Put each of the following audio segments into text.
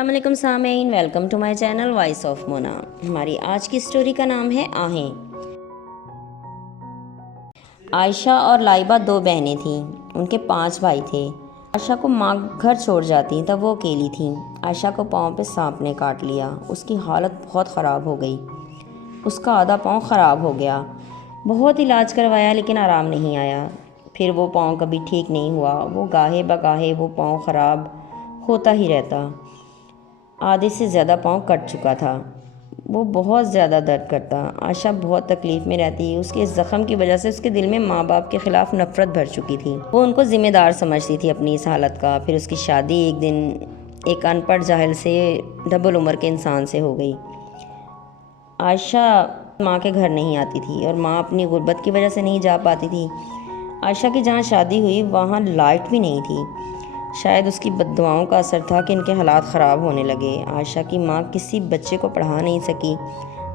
अस्सलामुअलैकुम सामीन, welcome to my channel voice of Mona. हमारी आज की स्टोरी का नाम है आहें। आयशा और लाइबा दो बहनें थीं। उनके 5 भाई थे। आयशा को माँ घर छोड़ जाती तब वो अकेली थी। आयशा को पाँव पे सांप ने काट लिया। उसकी हालत बहुत ख़राब हो गई। उसका आधा पाँव ख़राब हो गया। बहुत इलाज करवाया लेकिन आराम नहीं आया। फिर वो पाँव कभी ठीक नहीं हुआ। वो गाहे बगाहे वो पाँव ख़राब होता ही रहता। आधे से ज़्यादा पाँव कट चुका था। वो बहुत ज़्यादा दर्द करता। आयशा बहुत तकलीफ़ में रहती। उसके ज़ख़म की वजह से उसके दिल में माँ बाप के ख़िलाफ़ नफ़रत भर चुकी थी। वो उनको ज़िम्मेदार समझती थी अपनी इस हालत का। फिर उसकी शादी एक दिन एक अनपढ़ जाहिल से डबल उम्र के इंसान से हो गई। आयशा माँ के घर नहीं आती थी और माँ अपनी गुर्बत की वजह से नहीं जा पाती थी। आयशा की जहाँ शादी हुई वहाँ लाइट भी नहीं थी। शायद उसकी बद्दुआओं का असर था कि इनके हालात ख़राब होने लगे। आयशा की माँ किसी बच्चे को पढ़ा नहीं सकी।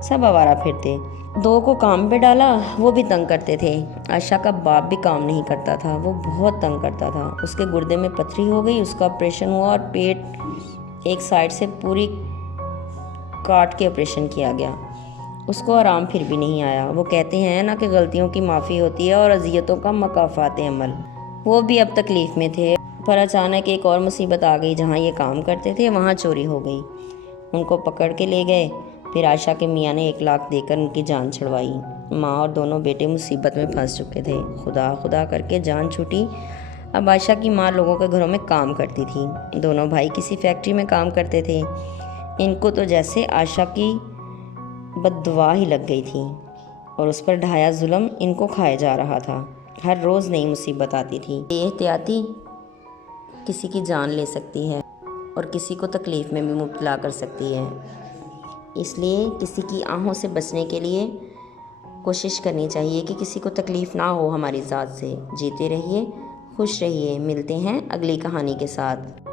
सब आवारा फिरते। 2 को काम पे डाला, वो भी तंग करते थे। आयशा का बाप भी काम नहीं करता था। वो बहुत तंग करता था। उसके गुर्दे में पथरी हो गई। उसका ऑपरेशन हुआ और पेट एक साइड से पूरी काट के ऑपरेशन किया गया। उसको आराम फिर भी नहीं आया। वो कहते हैं ना कि गलतियों की माफ़ी होती है और अजियतों का मकाफ़ात अमल। वो भी अब तकलीफ़ में थे, पर अचानक एक और मुसीबत आ गई। जहाँ ये काम करते थे वहाँ चोरी हो गई। उनको पकड़ के ले गए। फिर आयशा के मियाँ ने 1 लाख देकर उनकी जान छुड़वाई। माँ और दोनों बेटे मुसीबत में फंस चुके थे। खुदा खुदा करके जान छूटी। अब आयशा की माँ लोगों के घरों में काम करती थी। दोनों भाई किसी फैक्ट्री में काम करते थे। इनको तो जैसे आयशा की बद्दुआ ही लग गई थी और उस पर ढाया जुल्म इनको खाया जा रहा था। हर रोज़ नई मुसीबत आती थी। बेएहतियाती किसी की जान ले सकती है और किसी को तकलीफ़ में भी मुब्तला कर सकती है। इसलिए किसी की आहों से बचने के लिए कोशिश करनी चाहिए कि किसी को तकलीफ़ ना हो हमारी ज़ात से। जीते रहिए, खुश रहिए। मिलते हैं अगली कहानी के साथ।